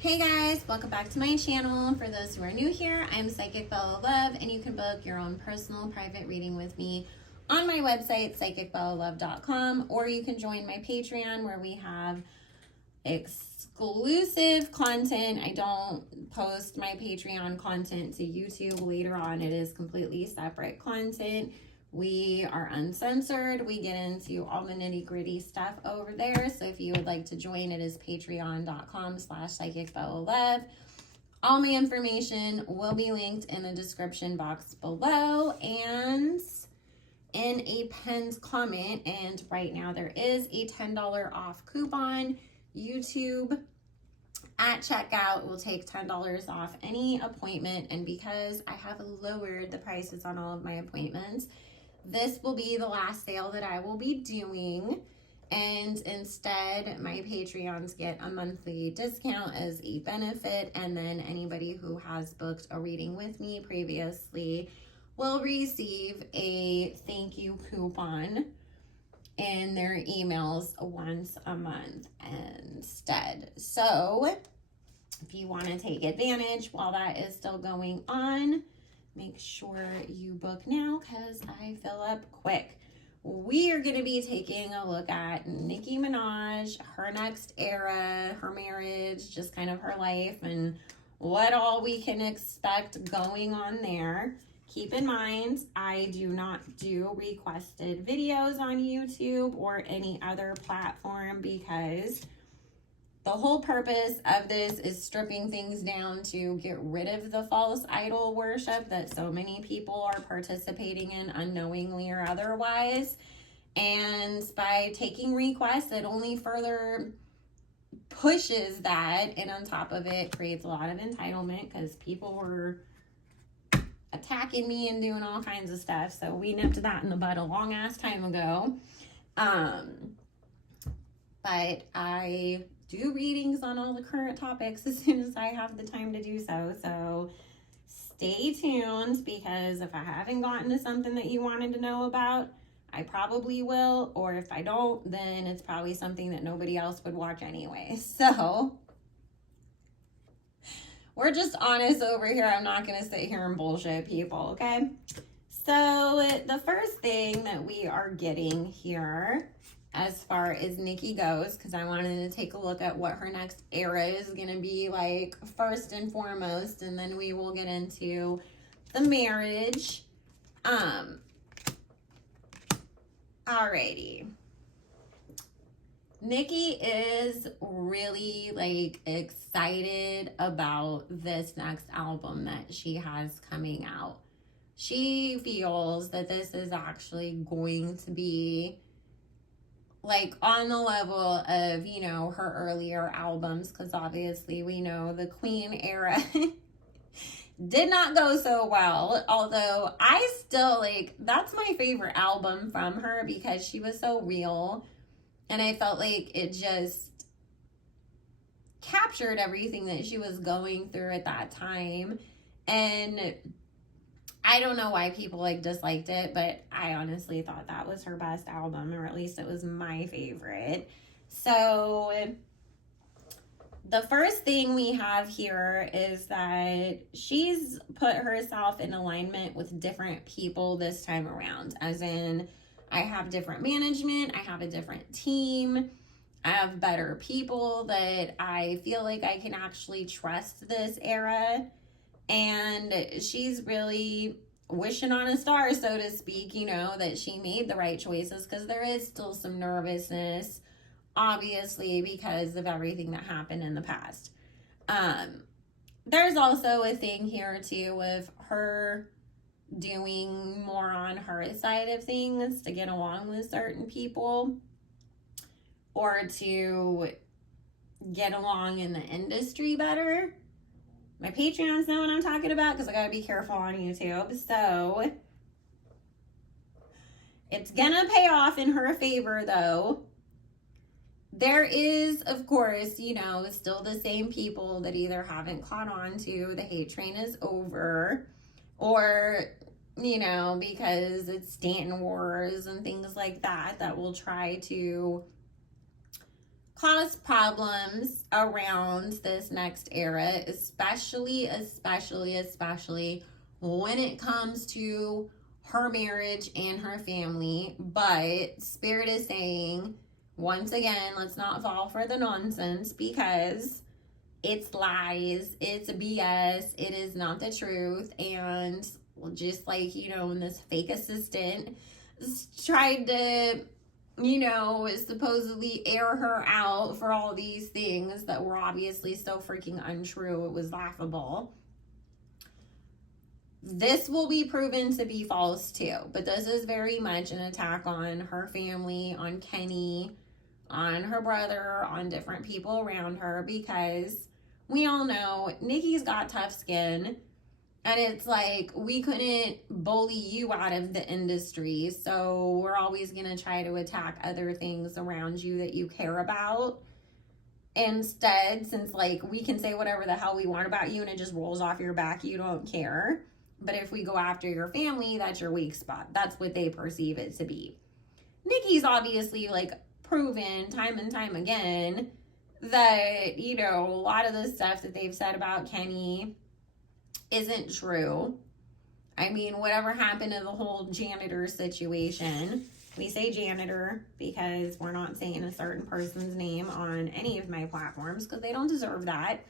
Hey guys, welcome back to my channel. For those who are new here, I'm Psychic Bella Love, and you can book your own personal private reading with me on my website, psychicbellalove.com, or you can join my Patreon where we have exclusive content. I don't post my Patreon content to YouTube later on. It is completely separate content. We are uncensored. We get into all the nitty-gritty stuff over there. So if you would like to join, it is patreon.com/psychicbellalove. All my information will be linked in the description box below and in a pinned comment. And right now there is a $10 off coupon. YouTube at checkout will take $10 off any appointment. And because I have lowered the prices on all of my appointments, this will be the last sale that I will be doing, and instead my Patreons get a monthly discount as a benefit, and then anybody who has booked a reading with me previously will receive a thank you coupon in their emails once a month instead. So if you want to take advantage while that is still going on, make sure you book now because I fill up quick. We are going to be taking a look at Nicki Minaj, her next era, her marriage, just kind of her life and what all we can expect going on there. Keep in mind, I do not do requested videos on YouTube or any other platform because the whole purpose of this is stripping things down to get rid of the false idol worship that so many people are participating in unknowingly or otherwise. And by taking requests, it only further pushes that. And on top of it, creates a lot of entitlement because people were attacking me and doing all kinds of stuff. So we nipped that in the bud a long ass time ago. But I do readings on all the current topics as soon as I have the time to do so. So stay tuned, because if I haven't gotten to something that you wanted to know about, I probably will. Or if I don't, then it's probably something that nobody else would watch anyway. So we're just honest over here. I'm not going to sit here and bullshit people, okay? So the first thing that we are getting here as far as Nicki goes, because I wanted to take a look at what her next era is going to be like first and foremost, and then we will get into the marriage. Alrighty. Nicki is really like excited about this next album that she has coming out. She feels that this is actually going to be like on the level of, you know, her earlier albums, because obviously we know the Queen era did not go so well, although I still like, that's my favorite album from her because she was so real and I felt like it just captured everything that she was going through at that time. And I don't know why people like disliked it, but I honestly thought that was her best album, or at least it was my favorite. So the first thing we have here is that she's put herself in alignment with different people this time around, as in I have different management, I have a different team, I have better people that I feel like I can actually trust this era. And she's really wishing on a star, so to speak, you know, that she made the right choices, because there is still some nervousness, obviously, because of everything that happened in the past. There's also a thing here, too, with her doing more on her side of things to get along with certain people or to get along in the industry better. My Patreons know what I'm talking about because I got to be careful on YouTube. So it's going to pay off in her favor, though. There is, of course, you know, still the same people that either haven't caught on to the hate train is over, or, you know, because it's Stanton Wars and things like that, that will try to cause problems around this next era, especially when it comes to her marriage and her family. But Spirit is saying, once again, let's not fall for the nonsense, because it's lies, it's BS, it is not the truth. And just like, when this fake assistant tried to, supposedly air her out for all these things that were obviously so freaking untrue, it was laughable. This will be proven to be false too, but this is very much an attack on her family, on Kenny, on her brother, on different people around her, because we all know Nicki's got tough skin, and it's like, we couldn't bully you out of the industry, so we're always going to try to attack other things around you that you care about. Instead, since like we can say whatever the hell we want about you and it just rolls off your back, you don't care. But if we go after your family, that's your weak spot. That's what they perceive it to be. Nicki's obviously like proven time and time again that, a lot of the stuff that they've said about Kenny isn't true. I mean, whatever happened to the whole janitor situation, we say janitor because we're not saying a certain person's name on any of my platforms because they don't deserve that.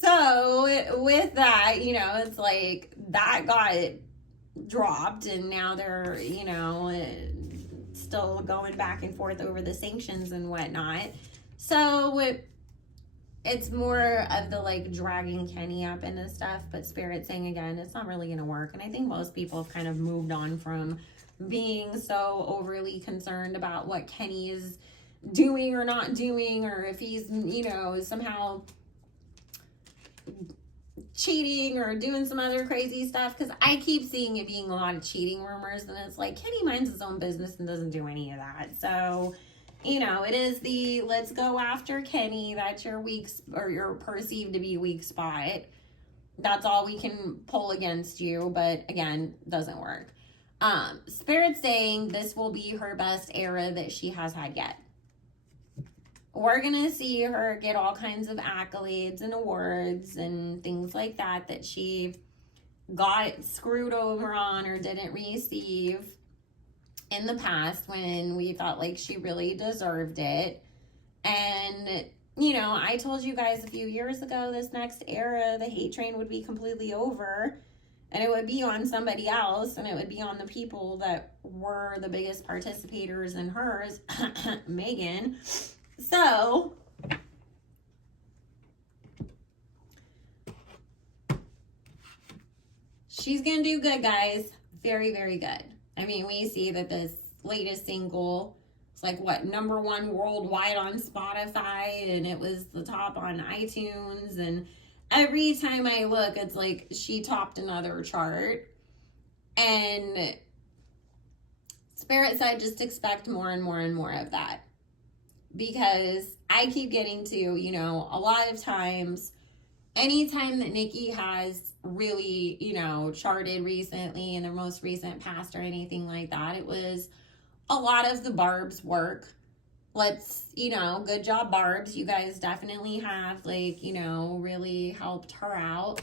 So with that, it's like that got dropped, and now they're, still going back and forth over the sanctions and whatnot. So it's more of the like dragging Kenny up into stuff, but Spirit saying again, it's not really going to work. And I think most people have kind of moved on from being so overly concerned about what Kenny is doing or not doing, or if he's, somehow cheating or doing some other crazy stuff, because I keep seeing it being a lot of cheating rumors, and it's like Kenny minds his own business and doesn't do any of that. So it is the let's go after Kenny, that's your weak, or your perceived to be weak spot. That's all we can pull against you, but again, doesn't work. Spirit saying this will be her best era that she has had yet. We're going to see her get all kinds of accolades and awards and things like that she got screwed over on or didn't receive in the past when we thought like she really deserved it. And, I told you guys a few years ago, this next era, the hate train would be completely over, and it would be on somebody else, and it would be on the people that were the biggest participators in hers, Megan. So, she's going to do good, guys. Very, very good. I mean, we see that this latest single is like, #1 worldwide on Spotify, and it was the top on iTunes, and every time I look, it's like she topped another chart. And Spirit said just expect more and more and more of that. Because I keep getting to, a lot of times, anytime that Nicki has really, charted recently in their most recent past or anything like that, it was a lot of the Barb's work. Good job, Barb's. You guys definitely have, really helped her out.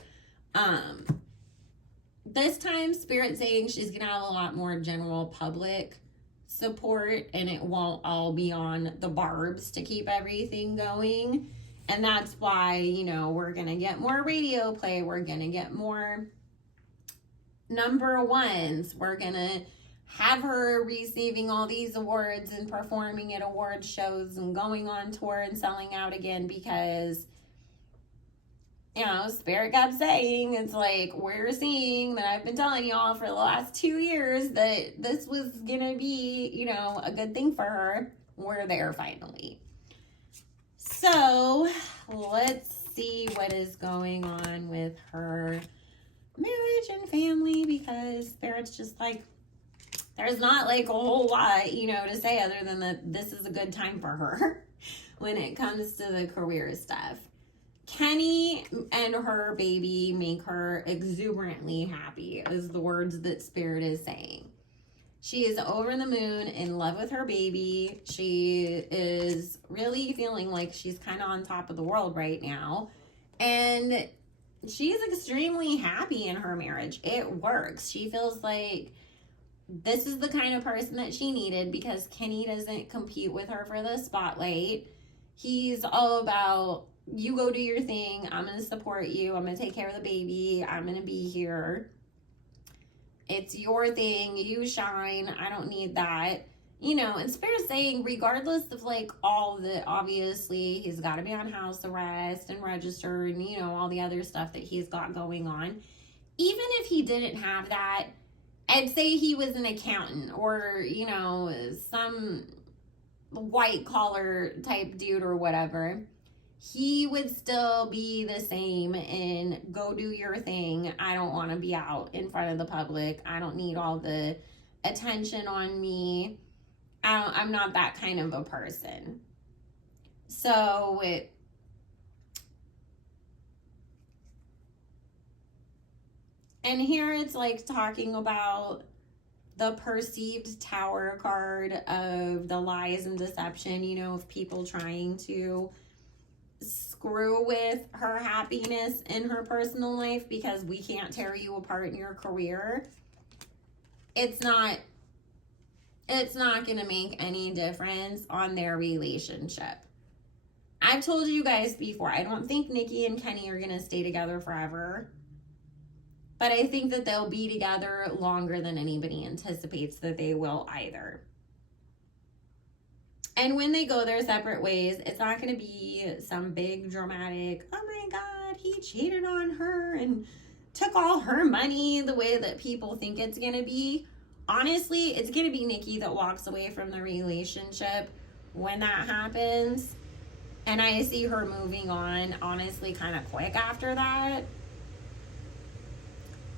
This time, Spirit saying she's going to have a lot more general public support, and it won't all be on the Barbs to keep everything going. And that's why, we're going to get more radio play. We're going to get more #1s. We're going to have her receiving all these awards and performing at award shows and going on tour and selling out again, because Spirit kept saying, it's like, we're seeing that I've been telling y'all for the last 2 years that this was gonna be, a good thing for her. We're there finally. So let's see what is going on with her marriage and family, because Spirit's just like, there's not like a whole lot, to say other than that this is a good time for her when it comes to the career stuff. Kenny and her baby make her exuberantly happy, is the words that Spirit is saying. She is over the moon, in love with her baby. She is really feeling like she's kind of on top of the world right now. And she is extremely happy in her marriage. It works. She feels like this is the kind of person that she needed because Kenny doesn't compete with her for the spotlight. He's all about, you go do your thing. I'm going to support you. I'm going to take care of the baby. I'm going to be here. It's your thing. You shine. I don't need that. You know, and Spirit's saying, regardless of like all the, obviously, he's got to be on house arrest and register and, you know, all the other stuff that he's got going on. Even if he didn't have that, I'd say he was an accountant or, you know, some white collar type dude or whatever. He would still be the same and go do your thing. I don't want to be out in front of the public. I don't need all the attention on me. I'm not that kind of a person. So and here it's like talking about the perceived tower card of the lies and deception, you know, of people trying to screw with her happiness in her personal life because we can't tear you apart in your career. It's not going to make any difference on their relationship. I've told you guys before, I don't think Nicki and Kenny are going to stay together forever. But I think that they'll be together longer than anybody anticipates that they will either. And when they go their separate ways, it's not going to be some big dramatic, oh my God, he cheated on her and took all her money, the way that people think it's going to be. Honestly, it's going to be Nicki that walks away from the relationship when that happens. And I see her moving on, honestly, kind of quick after that.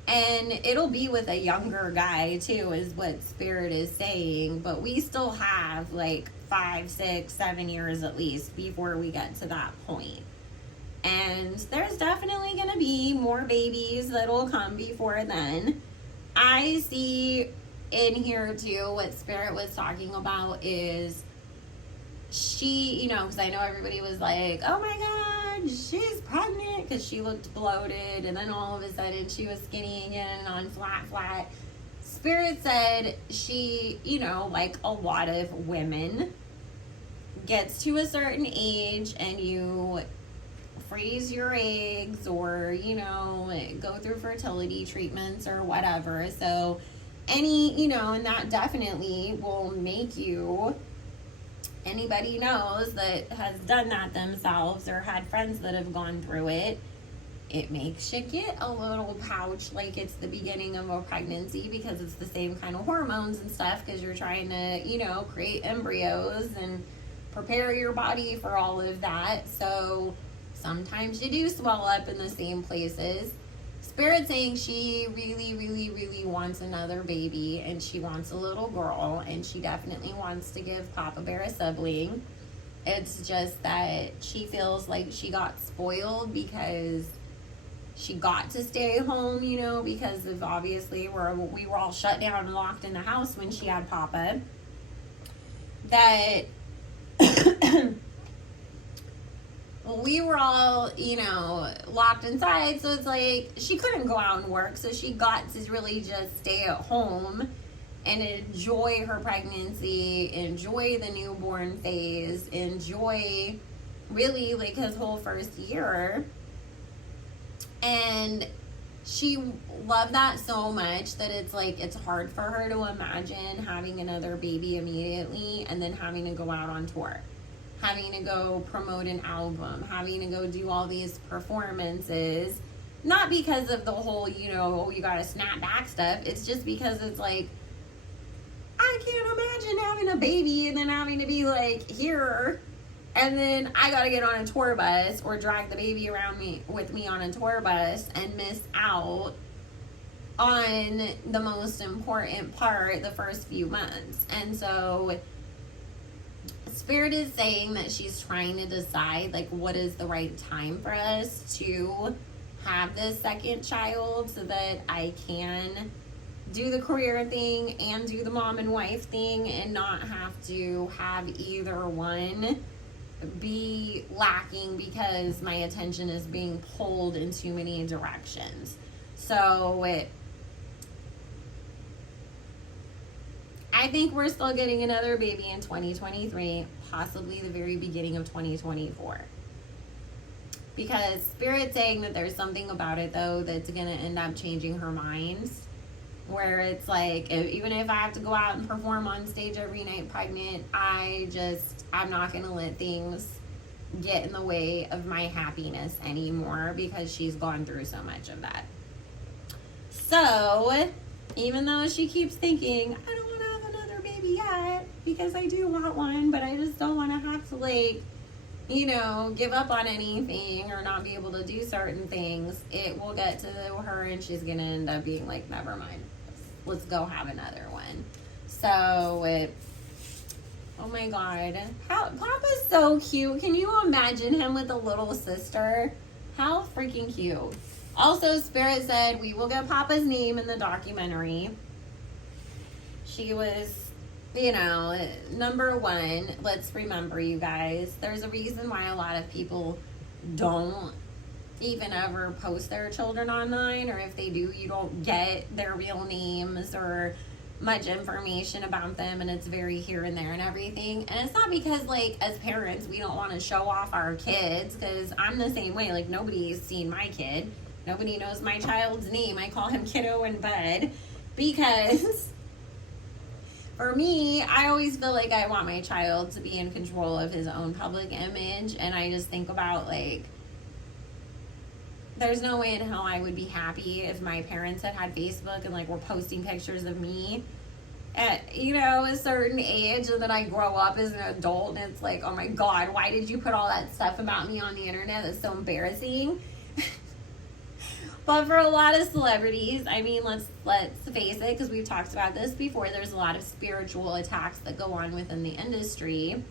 And it'll be with a younger guy, too, is what Spirit is saying. But we still have, like, 5, 6, 7 years at least before we get to that point. And there's definitely going to be more babies that'll come before then. I see in here, too, what Spirit was talking about is she, you know, because I know everybody was like, oh, my God, she's pregnant because she looked bloated. And then all of a sudden she was skinny again and on flat. Spirit said she, you know, like a lot of women, gets to a certain age and you freeze your eggs or, you know, go through fertility treatments or whatever. So any, you know, and that definitely will make you, anybody knows that has done that themselves or had friends that have gone through it, it makes you get a little pouch like it's the beginning of a pregnancy because it's the same kind of hormones and stuff because you're trying to, you know, create embryos and prepare your body for all of that. So sometimes you do swell up in the same places. Spirit saying she really wants another baby and she wants a little girl and she definitely wants to give Papa Bear a sibling. It's just that she feels like she got spoiled because she got to stay home, you know, because of obviously we were all shut down and locked in the house when she had Papa. That we were all, you know, locked inside, so it's like she couldn't go out and work, so she got to really just stay at home and enjoy her pregnancy, enjoy the newborn phase, enjoy really like his whole first year. And she loved that so much that it's like it's hard for her to imagine having another baby immediately and then having to go out on tour, having to go promote an album, having to go do all these performances. Not because of the whole, you know, you gotta snap back stuff. It's just because it's like, I can't imagine having a baby and then having to be like here and then I gotta get on a tour bus or drag the baby around with me on a tour bus and miss out on the most important part the first few months. And so Spirit is saying that she's trying to decide like what is the right time for us to have this second child so that I can do the career thing and do the mom and wife thing and not have to have either one be lacking because my attention is being pulled in too many directions. So I think we're still getting another baby in 2023, possibly the very beginning of 2024. Because Spirit's saying that there's something about it, though, that's going to end up changing her mind. Where it's like, even if I have to go out and perform on stage every night pregnant, I'm not going to let things get in the way of my happiness anymore because she's gone through so much of that. So, even though she keeps thinking, I don't want to have another baby yet, because I do want one, but I just don't want to have to, like, you know, give up on anything or not be able to do certain things, it will get to her and she's going to end up being like, never mind, let's go have another one. So, oh my God. Papa's so cute. Can you imagine him with a little sister? How freaking cute. Also, Spirit said we will get Papa's name in the documentary. She was, you know, number one. Let's remember, you guys, there's a reason why a lot of people don't even ever post their children online, or if they do, you don't get their real names or much information about them, and it's very here and there and everything. And it's not because, like, as parents we don't want to show off our kids, because I'm the same way. Like, nobody's seen my kid, nobody knows my child's name. I call him Kiddo and Bud because for me, I always feel like I want my child to be in control of his own public image. And I just think about, like, there's no way in hell I would be happy if my parents had Facebook and, like, were posting pictures of me at, you know, a certain age, and then I grow up as an adult and it's like, oh my God, why did you put all that stuff about me on the internet? That's so embarrassing. But for a lot of celebrities, I mean, let's face it, because we've talked about this before, there's a lot of spiritual attacks that go on within the industry.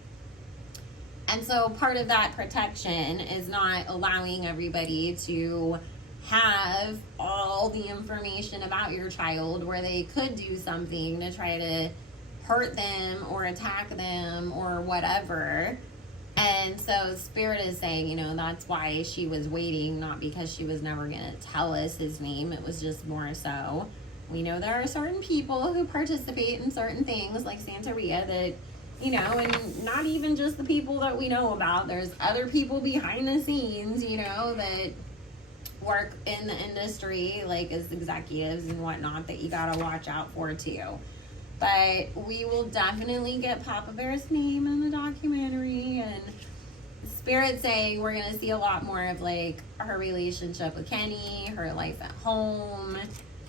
And so part of that protection is not allowing everybody to have all the information about your child where they could do something to try to hurt them or attack them or whatever. And so Spirit is saying, you know, that's why she was waiting, not because she was never going to tell us his name. It was just more so, we know there are certain people who participate in certain things like Santeria that, you know, and not even just the people that we know about. There's other people behind the scenes, you know, that work in the industry, like as executives and whatnot, that you gotta watch out for too. But we will definitely get Papa Bear's name in the documentary, and Spirit saying we're gonna see a lot more of, like, her relationship with Kenny, her life at home.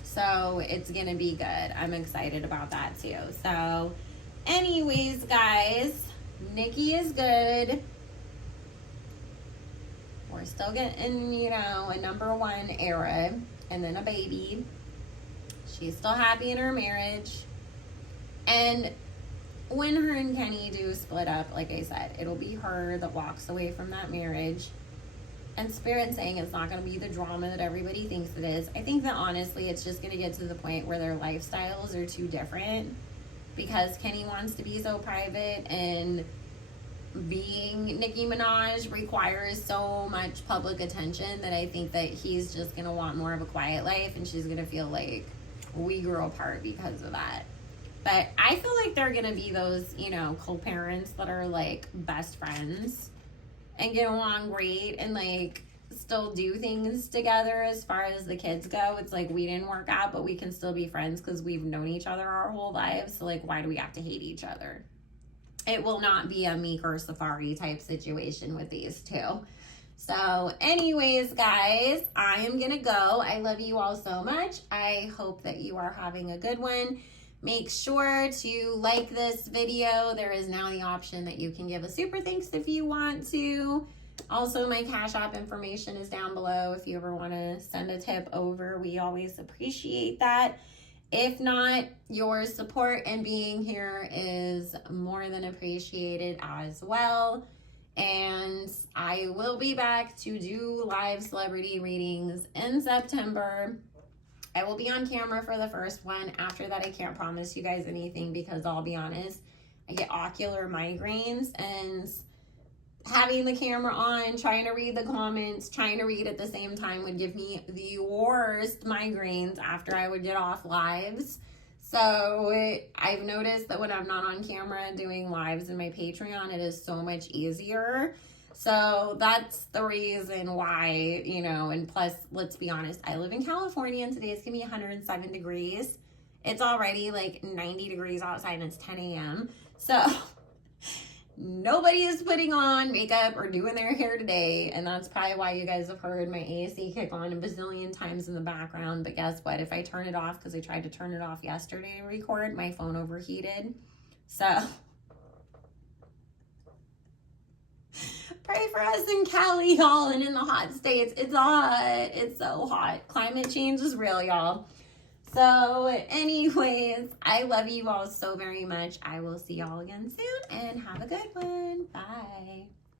So it's gonna be good. I'm excited about that too. So anyways, guys, Nicki is good. We're still getting, you know, a number one era and then a baby. She's still happy in her marriage. And when her and Kenny do split up, like I said, it'll be her that walks away from that marriage. And Spirit saying it's not going to be the drama that everybody thinks it is. I think that honestly, it's just going to get to the point where their lifestyles are too different. Because Kenny wants to be so private, and being Nicki Minaj requires so much public attention that I think that he's just going to want more of a quiet life, and she's going to feel like we grew apart because of that. But I feel like they're going to be those, you know, co-parents that are, like, best friends and get along great and, like, still do things together as far as the kids go. It's like, we didn't work out, but we can still be friends because we've known each other our whole lives. So, like, why do we have to hate each other? It will not be a Meek or Safari type situation with these two. So anyways, guys, I am going to go. I love you all so much. I hope that you are having a good one. Make sure to like this video. There is now the option that you can give a super thanks if you want to. Also, my Cash App information is down below if you ever want to send a tip over. We always appreciate that. If not, your support and being here is more than appreciated as well. And I will be back to do live celebrity readings in September. I will be on camera for the first one. After that, I can't promise you guys anything because I'll be honest, I get ocular migraines, and having the camera on, trying to read the comments, trying to read at the same time would give me the worst migraines after I would get off lives. So I've noticed that when I'm not on camera doing lives in my Patreon, it is so much easier. So that's the reason why, you know, and plus, let's be honest, I live in California and today it's gonna be 107 degrees. It's already like 90 degrees outside and it's 10 a.m. So nobody is putting on makeup or doing their hair today, and that's probably why you guys have heard my AC kick on a bazillion times in the background. But guess what? If I turn it off, because I tried to turn it off yesterday to record, my phone overheated. So pray for us in Cali, y'all, and in the hot states. It's hot. It's so hot. Climate change is real, y'all. So anyways, I love you all so very much. I will see y'all again soon, and have a good one. Bye.